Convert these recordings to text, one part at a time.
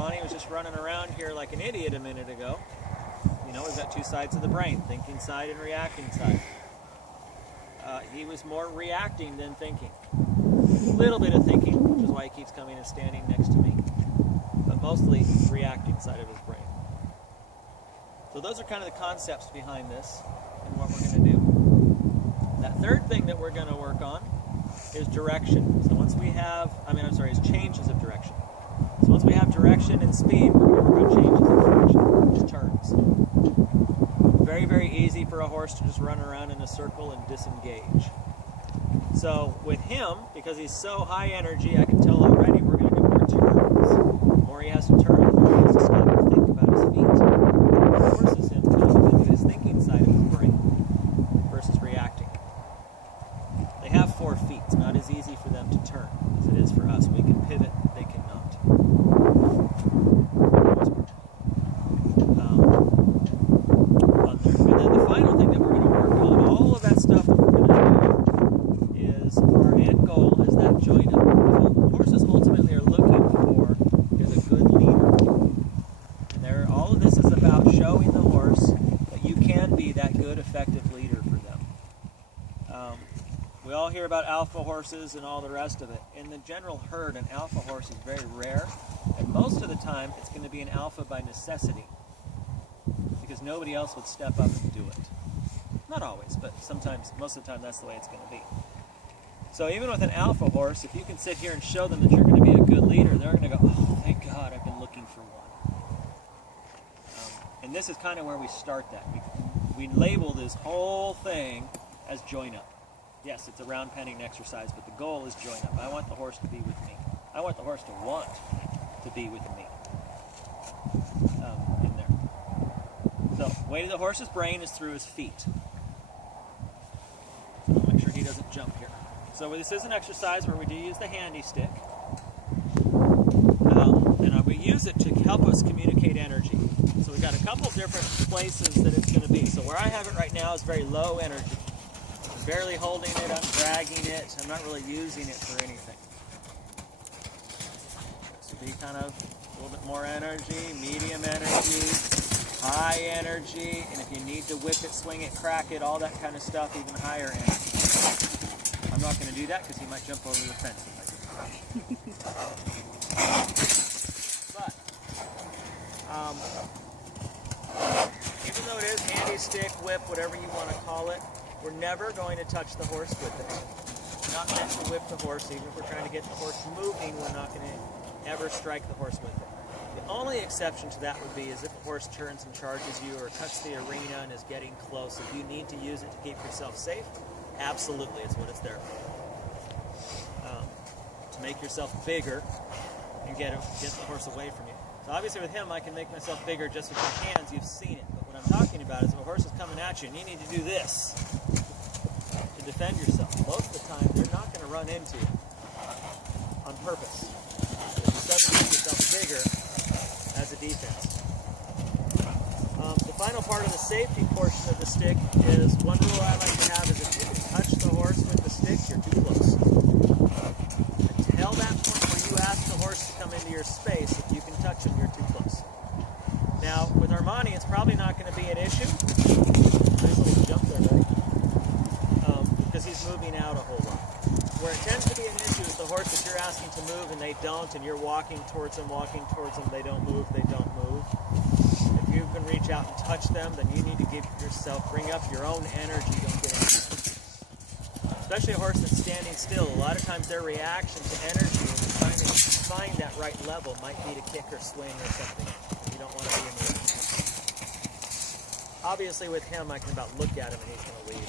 Monty was just running around here like an idiot a minute ago. You know, we've got two sides of the brain, thinking side and reacting side. He was more reacting than thinking. A little bit of thinking, which is why he keeps coming and standing next to me. But mostly reacting side of his brain. So those are kind of the concepts behind this and what we're going to do. That third thing that we're going to work on is direction. So once we have, is changes of direction. So once we have direction and speed, we're going to work on changes of direction, which is turns. Very, very easy for a horse to just run around in a circle and disengage. So with him, because he's so high energy, I can tell already we're going to do more turns. The more he has to turn, the more he has to stop and think about his feet. It forces him to go into his thinking side of his brain versus reacting. They have 4 feet. It's not as easy for them to turn as it is for us. We can pivot, they cannot. And then the final thing that we're going to work on, all of that stuff that we're going to do, is our end goal is that join up. What horses ultimately are looking for is a good leader. And all of this is about showing the horse that you can be that good, effective leader for them. We all hear about alpha horses and all the rest of it. In the general herd, an alpha horse is very rare, and most of the time it's going to be an alpha by necessity, because nobody else would step up and do it. Not always, but sometimes, most of the time, that's the way it's going to be. So even with an alpha horse, if you can sit here and show them that you're going to be a good leader, they're going to go, oh, thank God, I've been looking for one. And this is kind of where we start that. We label this whole thing as join up. Yes, it's a round penning exercise, but the goal is join up. I want the horse to be with me. I want the horse to want to be with me in there. So, way to the horse's brain is through his feet. So I'll make sure he doesn't jump here. So this is an exercise where we do use the handy stick. And we use it to help us communicate energy. So we've got a couple different places that it's going to be. So where I have it right now is very low energy. I'm barely holding it, I'm dragging it, I'm not really using it for anything. This would be kind of a little bit more energy, medium energy, high energy, and if you need to whip it, swing it, crack it, all that kind of stuff, even higher energy. I'm not going to do that because he might jump over the fence if I do. But, even though it is handy stick, whip, whatever you want to call it, we're never going to touch the horse with it. We're not meant to whip the horse. Even if we're trying to get the horse moving, we're not going to ever strike the horse with it. The only exception to that would be is if the horse turns and charges you or cuts the arena and is getting close. If you need to use it to keep yourself safe, absolutely, it's what it's there for. To make yourself bigger and get the horse away from you. So obviously with him, I can make myself bigger just with my hands. You've seen it. But what I'm talking about is if a horse is coming at you and you need to do this to defend yourself. Most of the time, they're not going to run into you on purpose. You suddenly make yourself bigger as a defense. The final part of the safety portion of the stick is, one rule I like to have is if you can touch the horse with the stick, you're too close. Until that point where you ask the horse to come into your space, if you can touch him, you're too close. Now, with Armani, it's probably not going to be an issue. Nice little jump there, buddy. Because he's moving out a whole lot. Where it tends to be an issue is the horse that you're asking to move and they don't, and you're walking towards them, they don't move, If you can reach out and touch them, then you need to bring up your own energy, don't get angry. Especially a horse that's standing still. A lot of times their reaction to energy and trying to find that right level might be to kick or swing or something. You don't want to be in the way. Obviously with him, I can about look at him and he's going to leave.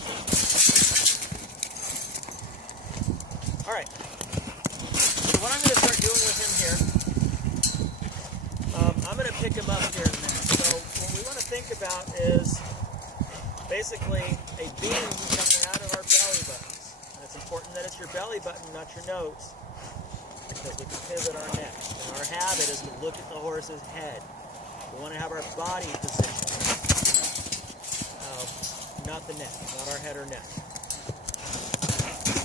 Alright, so what I'm going to start doing with him here, I'm going to pick him up here in a minute. So what we want to think about is basically a beam coming out of our belly buttons. And it's important that it's your belly button, not your nose, because we can pivot our neck. And our habit is to look at the horse's head. We want to have our body positioned, not the neck, not our head or neck.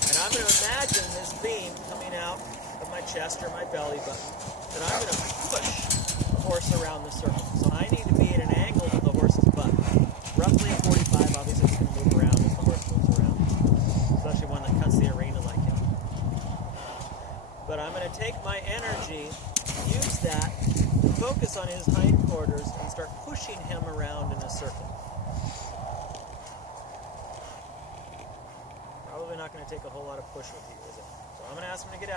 And I'm going to imagine this beam coming out of my chest or my belly button that I'm going to push loops around the circle. So I need to be at an angle to the horse's butt. Roughly a 45, obviously it's going to move around as the horse moves around. Especially one that cuts the arena like him. But I'm going to take my energy, use that, focus on his hindquarters, and start pushing him around in a circle. Probably not going to take a whole lot of push with you, is it? So I'm going to ask him to get out.